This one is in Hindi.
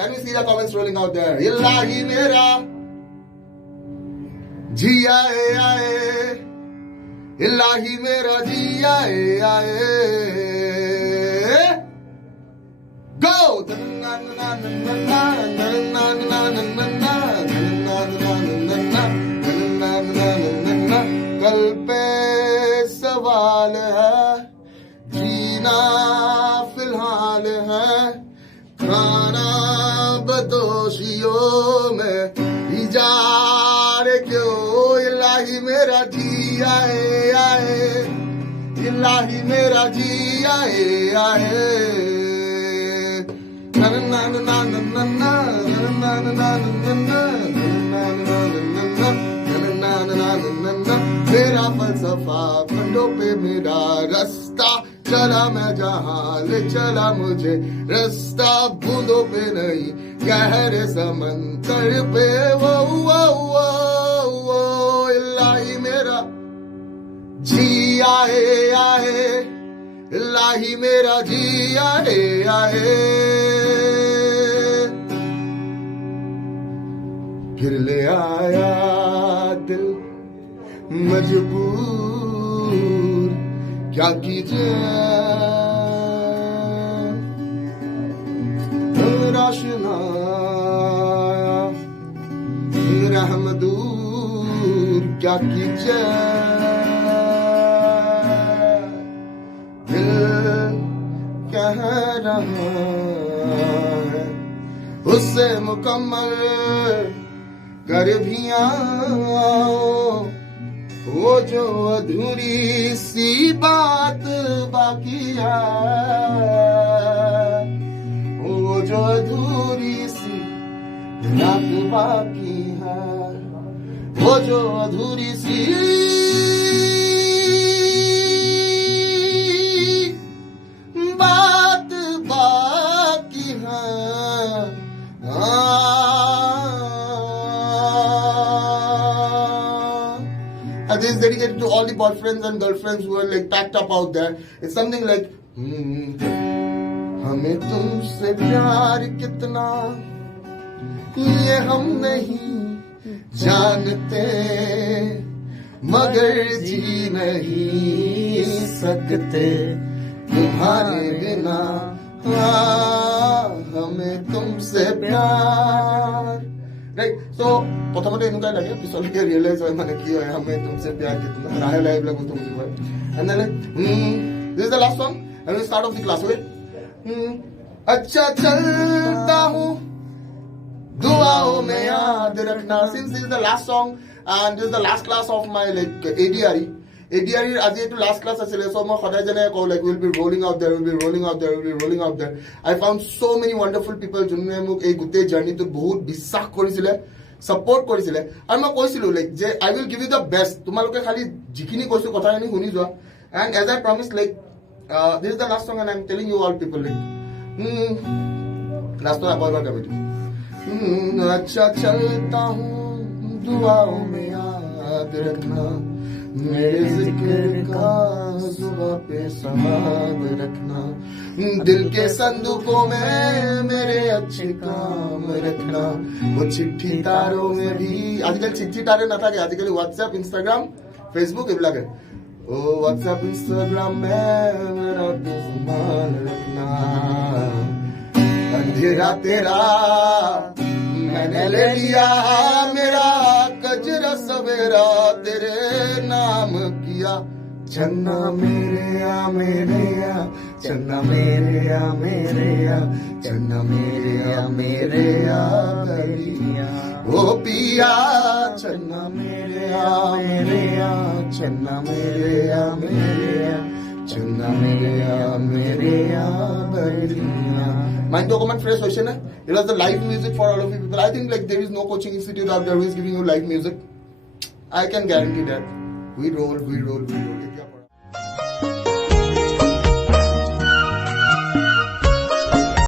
Can you see the comments rolling out there? इलाही मेरा जी आए आए, इलाही मेरा जी आए आए. Go! कल पे सवाल है, जीना फिलहाल है, खाना बदोशियों में इजार क्यों. इलाही मेरा जी आए आए, इलाही मेरा जी आए आए. मेरा फलसफा खंडों पे मेरा रास्ता, चला मैं जहां ले चला मुझे रास्ता, बूंदों पे नहीं गहरे समंदर पे. वो इलाही मेरा जी आए आए, इलाही मेरा जी आए आए. फिर ले आया दिल मजबूर, क्या कीजिए राशना रहम दूर, क्या कीजिए. दिल कह रहा है उससे मुकम्मल कर भी आओ, वो जो अधूरी सी बात बाकी है, वो जो अधूरी सी बात बाकी है, वो जो अधूरी सी बात बाकी है. And this is dedicated to all the boyfriends and girlfriends who are like packed up out there. It's something like हमें तुमसे प्यार कितना ये हम नहीं जानते, मगर जी नहीं सकते तुम्हारे बिना. हमें तुमसे प्यार. Right? So, প্রথমতে এনেকুৱাই লাগে, পিছলৈকে ৰিয়েলাইজ হয় মানে কি হয় আমি তুমছে প্যাৰ কিतना, লাহে লাহে এইবিলাক বস্তু বুজি পায়. And then like, this is the last song and we start off the class with अच्छा चलता हूँ दुआओं में याद रखना. Since this is the last song and this is the last class of my like ADRE আজি এইটো লাষ্ট ক্লাছ আছিলে, so মই সদায় যেনে কওঁ like we'll be rolling out there, we'll be rolling out there, we'll be rolling out there. I found so many wonderful people যোনে মোক এই গোটেই জাৰ্নিটো বহুত বিশ্বাস কৰিছিলে, support কৰিছিলে, আৰু মই কৈছিলো like যে I will give you the best, তোমালোকে খালি যিখিনি কৈছো কথাখিনি শুনি যোৱা. And as I promised like this is the last song and I'm telling you all people like last one about गावे तो अच्छा चलता हूँ दुआओं में याद रखना, मेरे जिक्र का सुबह पे संभाल रखना, दिल के संदूकों में मेरे अच्छे काम रखना, वो चिट्ठी तारों में भी. आजकल चिट्ठी तारे ना था कि आजकल व्हाट्सएप इंस्टाग्राम फेसबुक এইবিলাক है. ओ व्हाट्सएप इंस्टाग्राम में मेरा संभाल रखना, अंधेरा तेरा मैंने ले लिया, मेरा कजरा सवेरा तेरे नाम किया. चन्ना मेरे या मेरे या, चन्ना मेरे या मेरे या, चन्ना मेरे या मेरे या गलिया. ओ पिया चन्ना मेरे या मेरे या, चन्ना मेरे या मेरे या, चन्ना मेरे या मेरे या गलिया. Mind to comment fresh question hai. It was the live music for all of you people. I think like there is no coaching institute out there who is giving you live music. I can guarantee that. We roll.